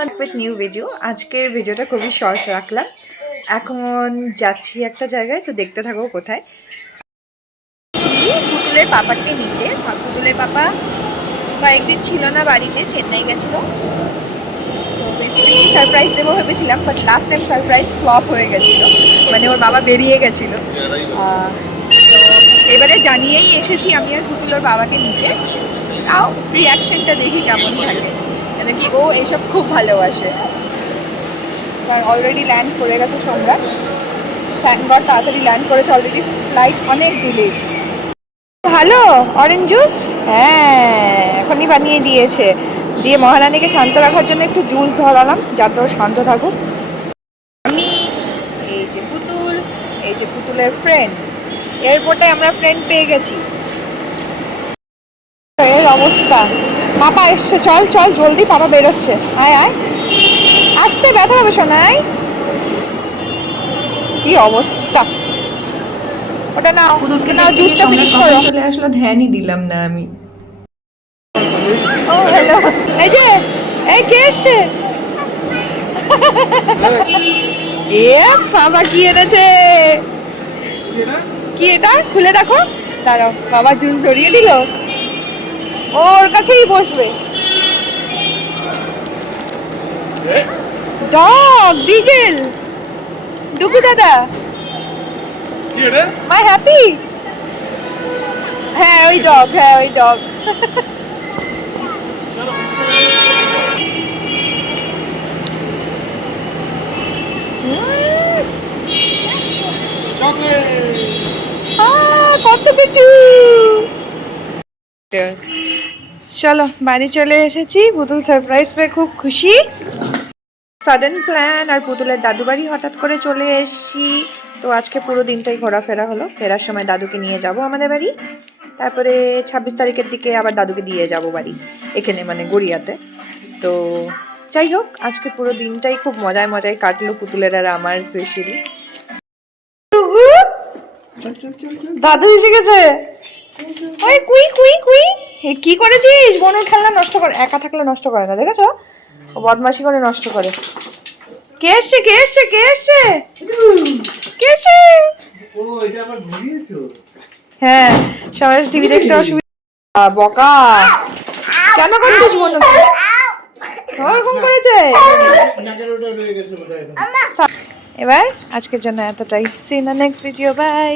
With new video. আজকের ভিডিওটা খুবই শর্ট রাখলাম। এখন যাচ্ছি একটা জায়গায়, তো দেখতে থাকো কোথায়। পুতুলের পাপাকে নিতে। পুতুলের পাপা কয়েকদিন ছিল না বাড়িতে, চেন্নাই গেছিল। তো বেসিক্যালি সারপ্রাইজ দেবো ভেবেছিলাম, but last time surprise flop হয়ে গেছিলো, মানে ওর বাবা বেরিয়ে গেছিলো। তো এবারে জানিয়েই এসেছি আমি আর পুতুলের বাবাকে নিতে। তাও রিয়াকশনটা দেখি কেমন থাকে, মানে কি ও এসব খুব ভালোবাসে। কারণ অলরেডি ল্যান্ড করে গেছে সম্রাট, থ্যাংক গড তাড়াতাড়ি ল্যান্ড করেছে। অলরেডি ফ্লাইট অনেক ডিলেড। ভালো অরেঞ্জ জুস, হ্যাঁ এখনই বানিয়ে দিয়েছে। দিয়ে মহারানীকে শান্ত রাখার জন্য একটু জুস ধরালাম, যাতে ও শান্ত থাকুক। আমি এই যে পুতুল, এই যে পুতুলের ফ্রেন্ড। এয়ারপোর্টে আমরা ফ্রেন্ড পেয়ে গেছি। এর অবস্থা, পাপা এসছে, চল চল জলদি, পাপা বেরোচ্ছে, আয় আয়, আসতে ব্যথা হবে শোনাই। কি অবস্থা, ওটা নাও, পুতুলকে নাও, জুসটা ফিনিশ করো। চলে আসলো, ধ্যানই দিলাম না আমি। ও হ্যালো, এই যে এই কে এসছে? এ বাবা কি এনেছে? কি এটা, খুলে দেখো। দাঁড়াও, বাবা জুস ধরিয়ে দিল, ওর কাছেই বসবে। ডগ বিগেল, ডুগু দাদা, মাই হ্যাপি। হ্যাঁ ওই ডগ, হ্যাঁ ওই ডগ। কত কিছু। চলো বাড়ি চলে এসেছি, পুতুল সারপ্রাইজ পেয়ে খুব খুশি। সাডেন প্ল্যান, আর পুতুলের দাদু বাড়ি হঠাৎ করে চলে এসেছি। তো আজকে পুরো দিনটাই ঘোরাফেরা হলো। ফেরার সময় দাদুকে নিয়ে যাব আমাদের বাড়ি, তারপরে 26 তারিখের দিকে আবার দাদুকে দিয়ে যাব বাড়ি, এখানে মানে গড়িয়াতে। তো যাই হোক, আজকে পুরো দিনটাই খুব মজায় মজায় কাটলো পুতুলের আর আমার স্পেশালি। দাদু এসে গেছে। ওই কুই কুই কুই, কি করেছিস? বোনের খেলনা নষ্ট করে, একা থাকলে নষ্ট করে না, দেখেছো? ও বদমাশি করে নষ্ট করে। কে এসছে কে এসছে কে এসছে কে এসছে? ও এটা আবার ঘুরিয়েছো? হ্যাঁ, সবাই টিভি দেখতে অসুবিধা। বকা কেন করছিস বোন? ওরকম করেছে। এবার আজকের জন্য এতটাই। See in the next video, by.